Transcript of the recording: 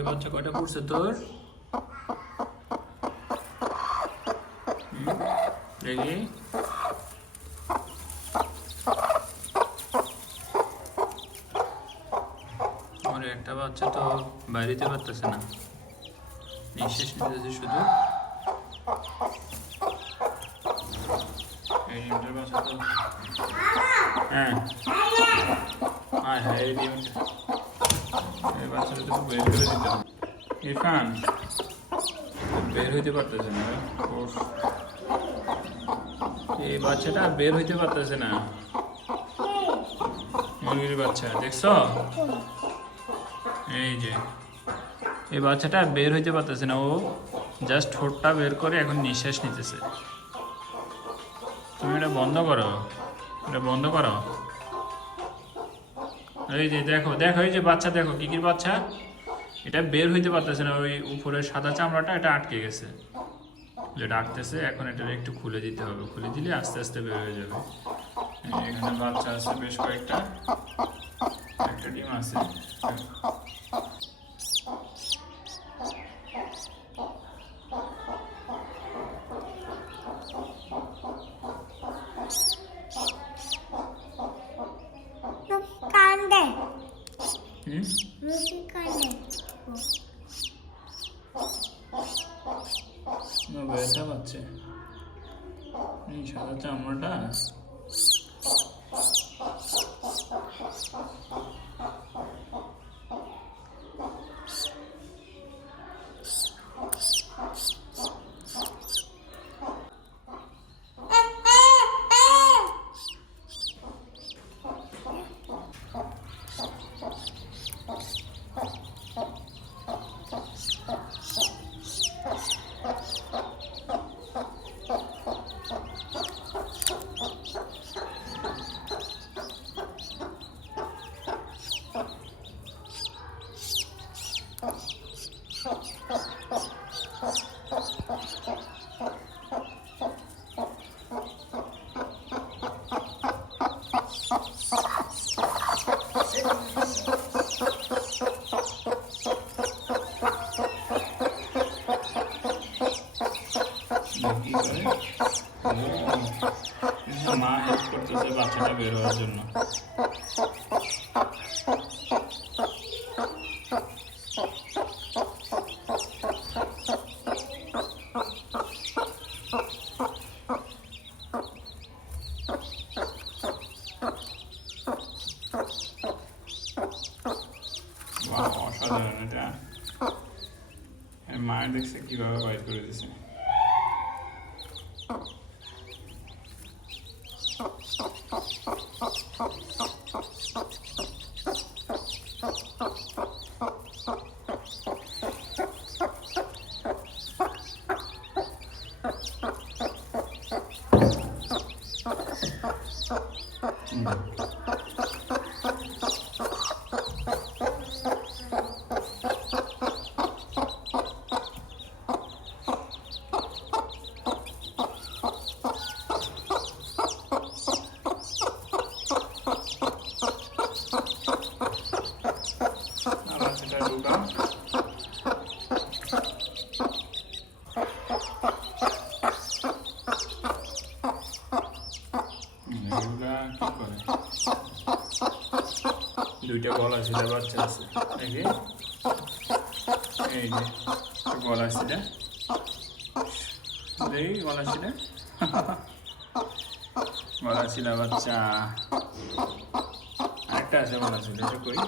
কই বাচ্চা কয়টা পড়ছে তোর? দেখি আমার একটা বাচ্চা তো বাইরেতে পারতেছে না, নিঃশ্বাস নিতেছে শুধু। এই ডিমটার বাচ্চা তো হ্যাঁ হ্যাঁ হ্যাঁ এই ডিমটা এই বাচ্চাটা তো বের করে দিতে হবে। ইরফান বের হইতে পারতেছে না, এই বাচ্চাটা বের হইতে পারতেছে না। মুরগির বাচ্চা দেখছো? এই যে এই বাচ্চাটা বের হইতে পারতেছে না, ও জাস্ট ঠোঁটটা বের করে এখন নিঃশ্বাস নিতেছে। তুমি এটা বন্ধ করো, এটা বন্ধ করো। এই যে দেখো দেখো, এই যে বাচ্চা দেখো, কিকির বাচ্চা এটা বের হইতে পারতেছে না, ওই উপরের সাদা চামড়াটা এটা আটকে গেছে, যেটা আটতেছে। এখন এটা একটু খুলে দিতে হবে, খুলে দিলে আস্তে আস্তে বের হয়ে যাবে। এখানে বাচ্চা আছে বেশ কয়েকটা, একটা ডিম আছে। ব্যথা পাচ্ছে এই সাদা চামড়াটা। মা হেল্প করতেছে বাচ্চাটা বের হওয়ার জন্য। অসাধারণ এটা, মায়ের দেখছে কিভাবে বাইর করে দিছে। দুইটা গলা ছিল বাচ্চা আছে, এই যে গলা ছিল, দেখি গলা ছিল গলা ছিল বাচ্চা, আরেকটা আছে গলা ছিল, এটা কই